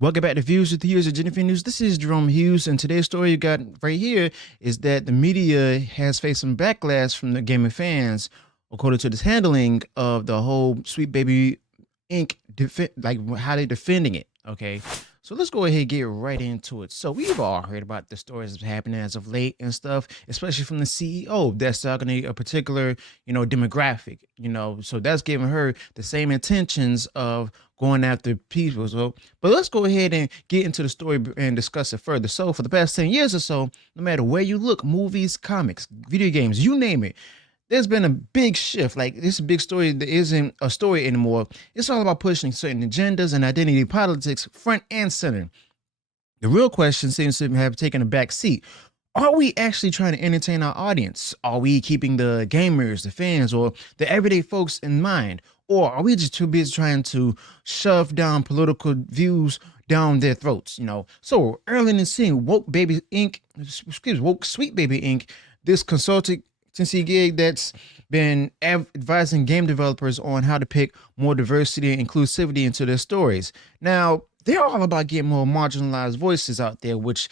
Welcome back to Views with Hughes at Jennifer News. This is Jerome Hughes, and today's story you got right here is that the media has faced some backlash from the gaming fans, according to this handling of the whole Sweet Baby Inc. Like how they defending it. Okay, so let's go ahead and get right into it. So we've all heard about the stories that's happening as of late and stuff, especially from the CEO that's targeting a particular, demographic, so that's giving her the same intentions of going after people. So, but let's go ahead and get into the story and discuss it further. So for the past 10 years or so, no matter where you look, movies, comics, video games, you name it, there's been a big shift. Like this big story that isn't a story anymore. It's all about pushing certain agendas and identity politics front and center. The real question seems to have taken a back seat. Are we actually trying to entertain our audience? Are we keeping the gamers, the fans, or the everyday folks in mind? Or are we just too busy trying to shove down political views down their throats? So early in the scene, Woke Sweet Baby Inc., this consultancy gig that's been advising game developers on how to pick more diversity and inclusivity into their stories. Now, they're all about getting more marginalized voices out there, which,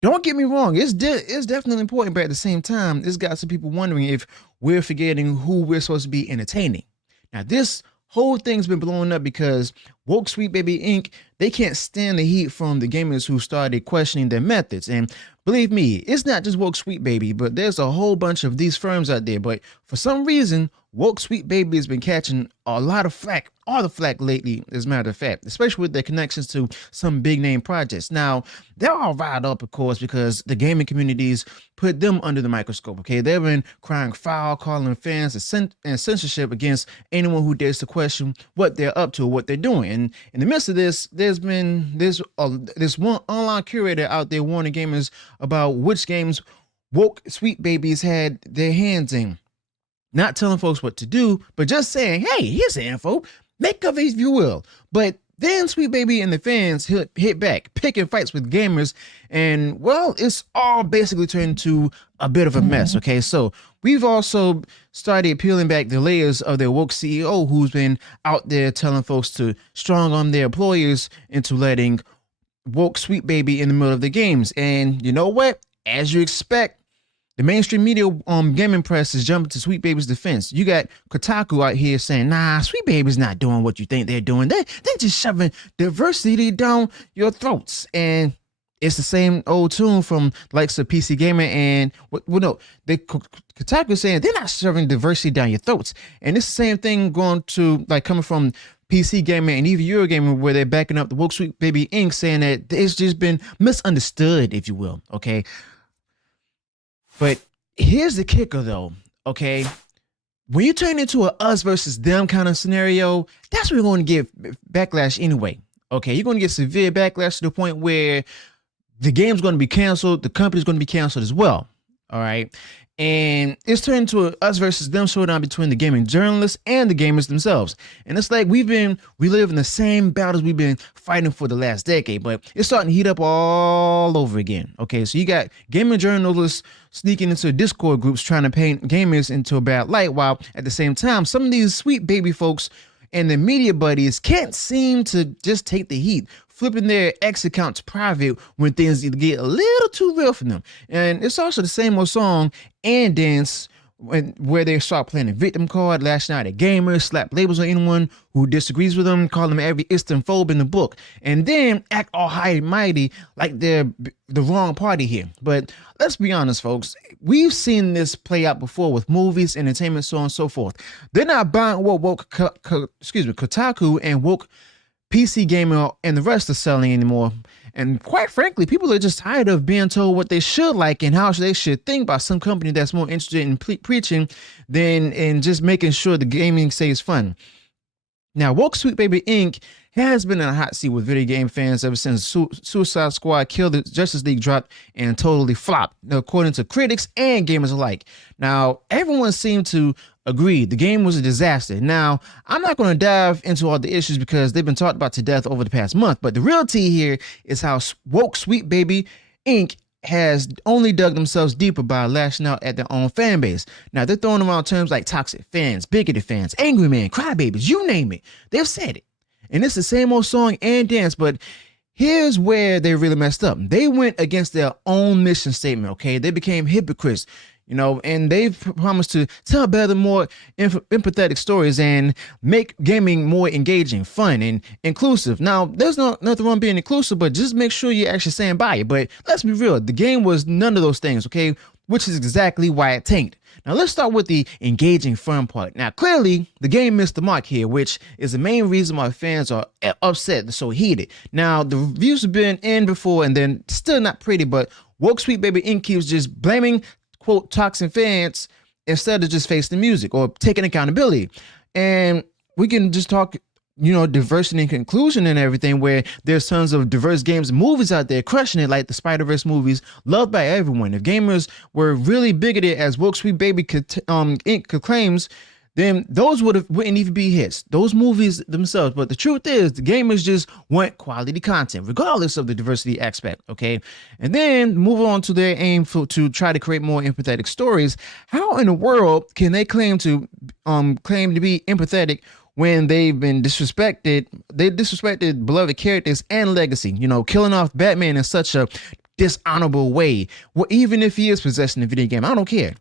don't get me wrong, it's definitely important, but at the same time, it's got some people wondering if we're forgetting who we're supposed to be entertaining. Now, this whole thing's been blowing up because Woke Sweet Baby Inc., they can't stand the heat from the gamers who started questioning their methods. And believe me, it's not just Woke Sweet Baby, but there's a whole bunch of these firms out there. But for some reason, Woke Sweet Baby has been catching a lot of flack, all the flack lately, as a matter of fact, especially with their connections to some big name projects. Now, they're all riled up, of course, because the gaming communities put them under the microscope, okay? They've been crying foul, calling fans and censorship against anyone who dares to question what they're up to or what they're doing. And in the midst of this, there's been this one online curator out there warning gamers about which games Woke Sweet Babies had their hands in. Not telling folks what to do, but just saying, hey, here's the info. Make of it if you will. But then Sweet Baby and the fans hit back, picking fights with gamers. And, well, it's all basically turned into a bit of a mess, okay? So we've also started peeling back the layers of their woke CEO who's been out there telling folks to strong arm their employers into letting Woke Sweet Baby in the middle of the games. And you know what? As you expect, the mainstream media gaming press is jumping to Sweet Baby's defense. You got Kotaku out here saying, nah, Sweet Baby's not doing what you think they're doing. They're just shoving diversity down your throats. And it's the same old tune from likes of PC Gamer and, Kotaku saying they're not shoving diversity down your throats. And it's the same thing going to, coming from PC Gamer and even Eurogamer, where they're backing up the Woke Sweet Baby Inc., saying that it's just been misunderstood, if you will, okay? But here's the kicker, though, okay? When you turn into a us versus them kind of scenario, that's where you're going to get backlash anyway, okay? You're going to get severe backlash to the point where the game's going to be canceled, the company's going to be canceled as well, all right? And it's turned into a us versus them showdown between the gaming journalists and the gamers themselves. And it's like we live in the same battles we've been fighting for the last decade, but it's starting to heat up all over again. Okay, so you got gaming journalists sneaking into Discord groups trying to paint gamers into a bad light, while at the same time, some of these Sweet Baby folks and the media buddies can't seem to just take the heat, flipping their X accounts private when things get a little too real for them. And it's also the same old song and dance where they start playing a victim card, lashing out at gamers, slap labels on anyone who disagrees with them, call them every Istanphobe in the book, and then act all high and mighty like they're the wrong party here. But let's be honest, folks, we've seen this play out before with movies, entertainment, so on and so forth. They're not buying what Kotaku and Woke PC Gamer and the rest are selling anymore. And quite frankly, people are just tired of being told what they should like and how they should think by some company that's more interested in preaching than in just making sure the gaming stays fun. Now, Woke Sweet Baby Inc. has been in a hot seat with video game fans ever since Suicide Squad Kill the Justice League dropped and totally flopped, according to critics and gamers alike. Now, everyone seemed to agree the game was a disaster. Now, I'm not going to dive into all the issues because they've been talked about to death over the past month, but the real tea here is how Woke Sweet Baby Inc. has only dug themselves deeper by lashing out at their own fan base. Now, they're throwing around terms like toxic fans, bigoted fans, angry man, crybabies, you name it. They've said it. And it's the same old song and dance, but here's where they really messed up. They went against their own mission statement, okay? They became hypocrites, and they've promised to tell better, more empathetic stories and make gaming more engaging, fun, and inclusive. Now, there's nothing wrong being inclusive, but just make sure you actually stand by it. But let's be real, the game was none of those things, okay? Which is exactly why it tanked. Now let's start with the engaging fun part. Now clearly the game missed the mark here, which is the main reason why fans are upset and so heated. Now the reviews have been in before and then still not pretty, but Woke Sweet Baby Inc. keeps just blaming quote toxic fans instead of just facing the music or taking accountability. And we can just talk diversity and inclusion and everything, where there's tons of diverse games and movies out there crushing it, like the Spider-Verse movies, loved by everyone. If gamers were really bigoted as Woke Sweet Baby Inc. claims, then those wouldn't even be hits, those movies themselves. But the truth is, the gamers just want quality content, regardless of the diversity aspect, okay? And then move on to their aim to try to create more empathetic stories. How in the world can they claim to be empathetic when they've been disrespected? They disrespected beloved characters and legacy, killing off Batman in such a dishonorable way. Well, even if he is possessing a video game, I don't care.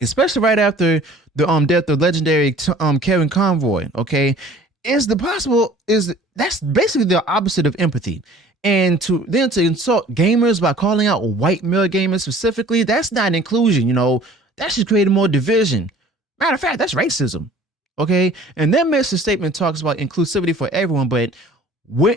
Especially right after the death of legendary Kevin Conroy, okay? That's basically the opposite of empathy. And to insult gamers by calling out white male gamers specifically, that's not inclusion, That's just creating more division. Matter of fact, that's racism. Okay, and their message statement talks about inclusivity for everyone, but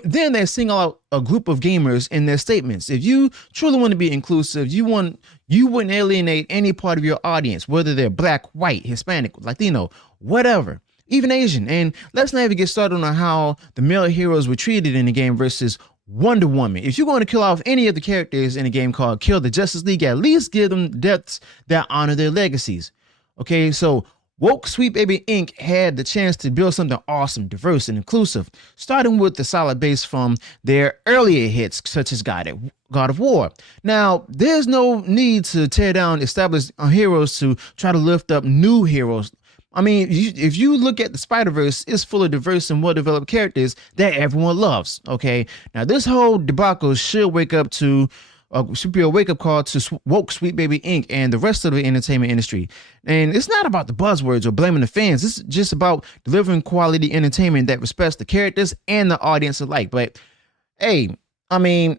then they single out a group of gamers in their statements. If you truly want to be inclusive, you wouldn't alienate any part of your audience, whether they're black, white, Hispanic, Latino, whatever, even Asian. And let's not even get started on how the male heroes were treated in the game versus Wonder Woman. If you're going to kill off any of the characters in a game called Kill the Justice League, at least give them deaths that honor their legacies. Okay, so Woke Sweet Baby Inc. had the chance to build something awesome, diverse, and inclusive, starting with the solid base from their earlier hits, such as God of War. Now, there's no need to tear down established heroes to try to lift up new heroes. I mean, if you look at the Spider-Verse, it's full of diverse and well-developed characters that everyone loves, okay? Now, this whole debacle should be a wake-up call to Woke Sweet Baby Inc. and the rest of the entertainment industry. And it's not about the buzzwords or blaming the fans. It's just about delivering quality entertainment that respects the characters and the audience alike. But hey, I mean,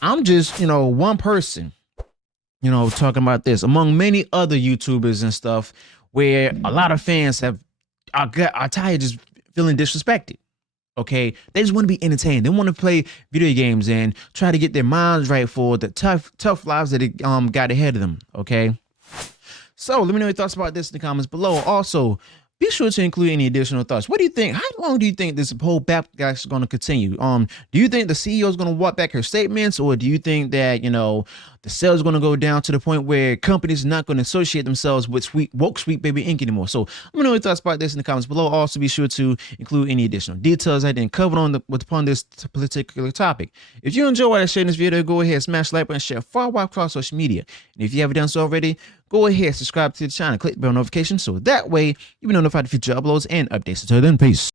I'm just, one person, talking about this among many other YouTubers and stuff, where a lot of fans are tired just feeling disrespected. Okay, they just want to be entertained. They want to play video games and try to get their minds right for the tough lives that it got ahead of them. Okay, so let me know your thoughts about this in the comments below. Also, be sure to include any additional thoughts. What do you think? How long do you think this whole backlash is going to continue? Do you think the CEO is going to walk back her statements, or do you think that the sales are going to go down to the point where companies are not going to associate themselves with Woke Sweet Baby Inc. anymore? So let me know your thoughts about this in the comments below. Also, be sure to include any additional details I didn't cover upon this particular topic. If you enjoy what I shared in this video, go ahead, smash the like button, share far wide across social media. And if you haven't done so already, go ahead, subscribe to the channel, click bell notifications so that way you'll be notified of future uploads and updates. Until then, peace.